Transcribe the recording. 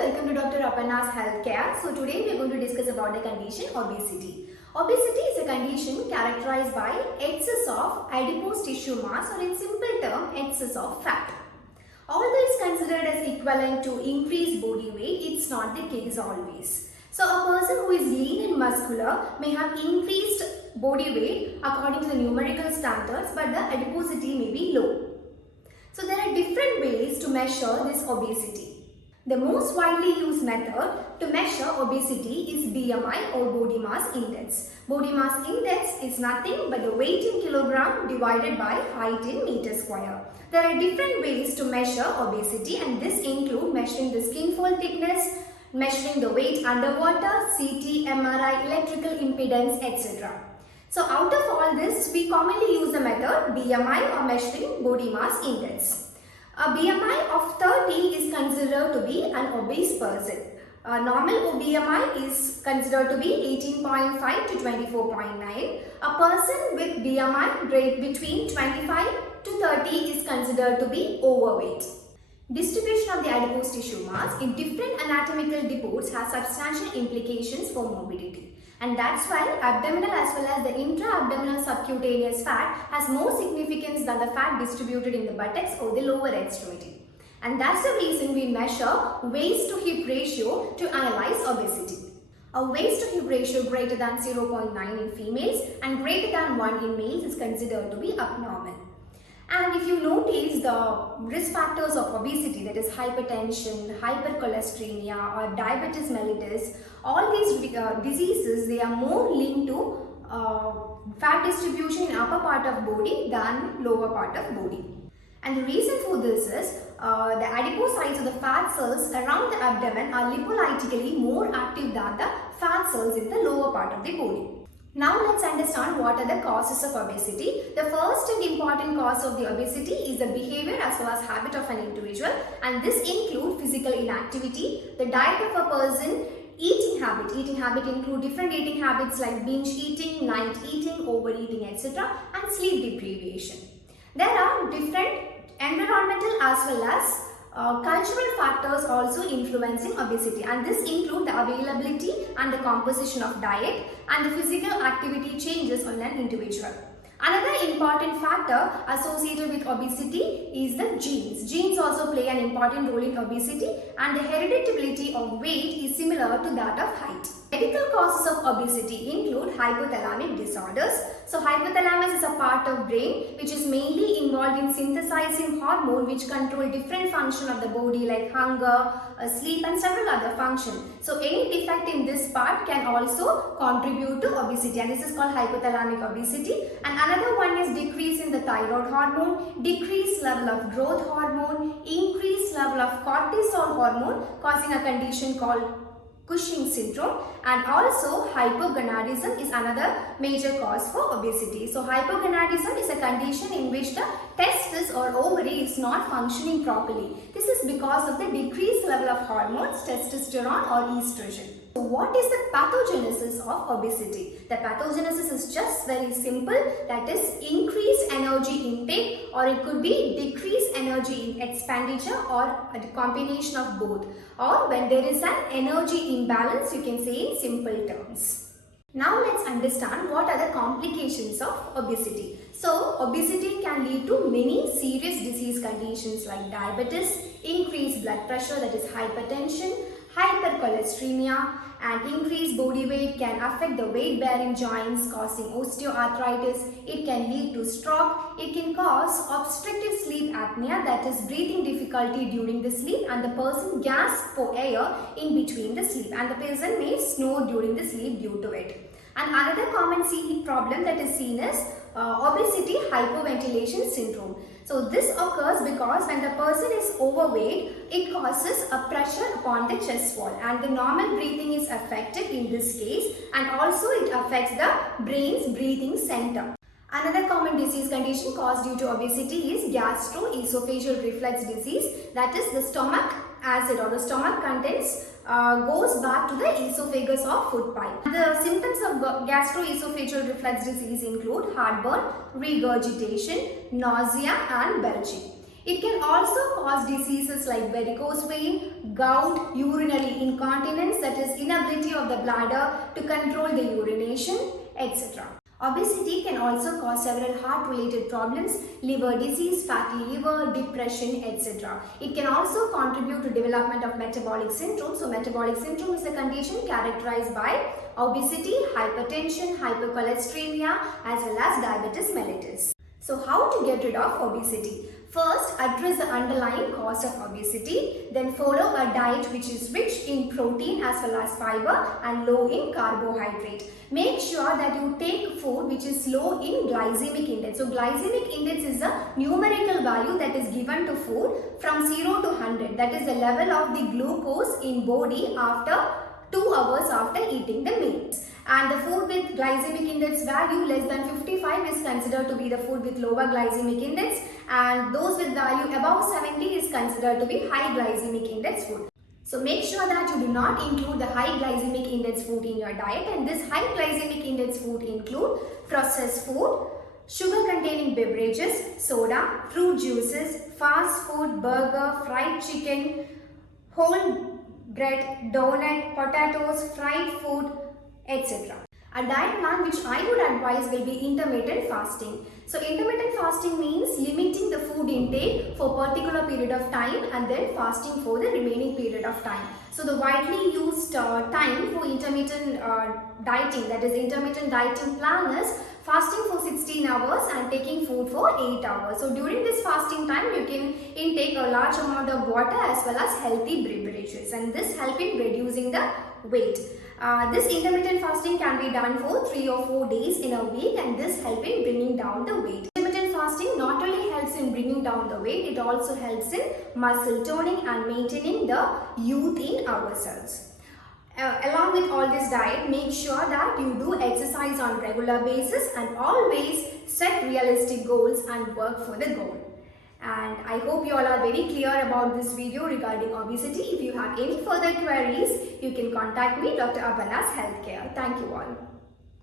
welcome to Dr.Aparna's Healthcare. So today we are going to discuss about the condition obesity. Obesity is a condition characterized by excess of adipose tissue mass, or in simple term, excess of fat. Although it's considered as equivalent to increased body weight, it's not the case always. So a person who is lean and muscular may have increased body weight according to the numerical standards, but the adiposity may be low. So there are different ways to measure this obesity. The most widely used method to measure obesity is BMI or body mass index. Body mass index is nothing but the weight in kilogram divided by height in meter square. There are different ways to measure obesity, and this include measuring the skin fold thickness, measuring the weight underwater, CT, MRI, electrical impedance, etc. So out of all this, we commonly use the method BMI or measuring body mass index. A BMI of 30 is considered to be an obese person. A normal BMI is considered to be 18.5 to 24.9. A person with BMI rate between 25 to 30 is considered to be overweight. Distribution of the adipose tissue mass in different anatomical depots has substantial implications for morbidity. And that's why abdominal as well as the intra-abdominal subcutaneous fat has more significance than the fat distributed in the buttocks or the lower extremity. And that's the reason we measure waist to hip ratio to analyze obesity. A waist to hip ratio greater than 0.9 in females and greater than 1 in males is considered to be abnormal. And if you notice the risk factors of obesity, that is hypertension, hypercholesteremia or diabetes mellitus, all these diseases, they are more linked to fat distribution in upper part of body than lower part of body. And the reason for this is the adipocytes or the fat cells around the abdomen are lipolytically more active than the fat cells in the lower part of the body. Now let's understand what are the causes of obesity. The first and important cause of the obesity is the behavior as well as habit of an individual, and this includes physical inactivity, the diet of a person, eating habit. Eating habit include different eating habits like binge eating, night eating, overeating, etc. and sleep deprivation. There are different environmental as well as cultural factors also influencing obesity, and this include the availability and the composition of diet and the physical activity changes on an individual. Another important factor associated with obesity is the genes. Genes also play an important role in obesity, and the hereditability of weight is similar to that of height. Medical causes of obesity include hypothalamic disorders. So hypothalamus is a part of brain which is mainly involved in synthesizing hormone which control different functions of the body like hunger, sleep and several other functions. So any defect in this part can also contribute to obesity, and this is called hypothalamic obesity. And another one is decrease in the thyroid hormone, decreased level of growth hormone, increased level of cortisol hormone causing a condition called Cushing syndrome, and also hypogonadism is another major cause for obesity. So hypogonadism is a condition in which the testis or ovary is not functioning properly. This is because of the decreased level of hormones, testosterone or estrogen. So what is the pathogenesis of obesity? The pathogenesis is just very simple, that is increased energy intake, or it could be decreased energy expenditure, or a combination of both, or when there is an energy imbalance, you can say in simple terms. Now let's understand what are the complications of obesity. So obesity can lead to many serious disease conditions like diabetes, increased blood pressure, that is hypertension, hypercholesteremia, and increased body weight can affect the weight bearing joints causing osteoarthritis. It can lead to stroke. It can cause obstructive sleep apnea, that is breathing difficulty during the sleep, and the person gasps for air in between the sleep, and the person may snore during the sleep due to it. And another common problem that is seen is obesity hypoventilation syndrome. So this occurs because when the person is overweight, it causes a pressure upon the chest wall, and the normal breathing is affected in this case, and also it affects the brain's breathing center. Another common disease condition caused due to obesity is gastroesophageal reflux disease, that is the stomach acid or the stomach contents goes back to the esophagus or food pipe. The symptoms of gastroesophageal reflux disease include heartburn, regurgitation, nausea and belching. It can also cause diseases like varicose vein, gout, urinary incontinence, that is inability of the bladder to control the urination, etc. Obesity can also cause several heart-related problems, liver disease, fatty liver, depression, etc. It can also contribute to development of metabolic syndrome. So metabolic syndrome is a condition characterized by obesity, hypertension, hypercholesteremia, as well as diabetes mellitus. So how to get rid of obesity? First, address the underlying cause of obesity, then follow a diet which is rich in protein as well as fiber and low in carbohydrate. Make sure that you take food which is low in glycemic index. So glycemic index is a numerical value that is given to food from 0 to 100. That is the level of the glucose in body after 2 hours after eating the meal. And the food with glycemic index value less than 55 is considered to be the food with lower glycemic index, and those with value above 70 is considered to be high glycemic index food. So make sure that you do not include the high glycemic index food in your diet, and this high glycemic index food include processed food, sugar containing beverages, soda, fruit juices, fast food, burger, fried chicken, whole bread, donut, potatoes, fried food, etc. A diet plan which I would advise will be intermittent fasting. So intermittent fasting means limiting the food intake for a particular period of time and then fasting for the remaining period of time. So the widely used time for intermittent dieting, that is intermittent dieting plan, is fasting for 16 hours and taking food for 8 hours. So during this fasting time, you can intake a large amount of water as well as healthy beverages, and this help in reducing the weight. This intermittent fasting can be done for 3 or 4 days in a week, and this help in bringing down the weight. Intermittent fasting not only helps in bringing down the weight, it also helps in muscle toning and maintaining the youth in ourselves. Along with all this diet, make sure that you do exercise on regular basis and always set realistic goals and work for the goal. And I hope you all are very clear about this video regarding obesity. If you have any further queries, you can contact me, Dr. Aparna's Healthcare. Thank you all.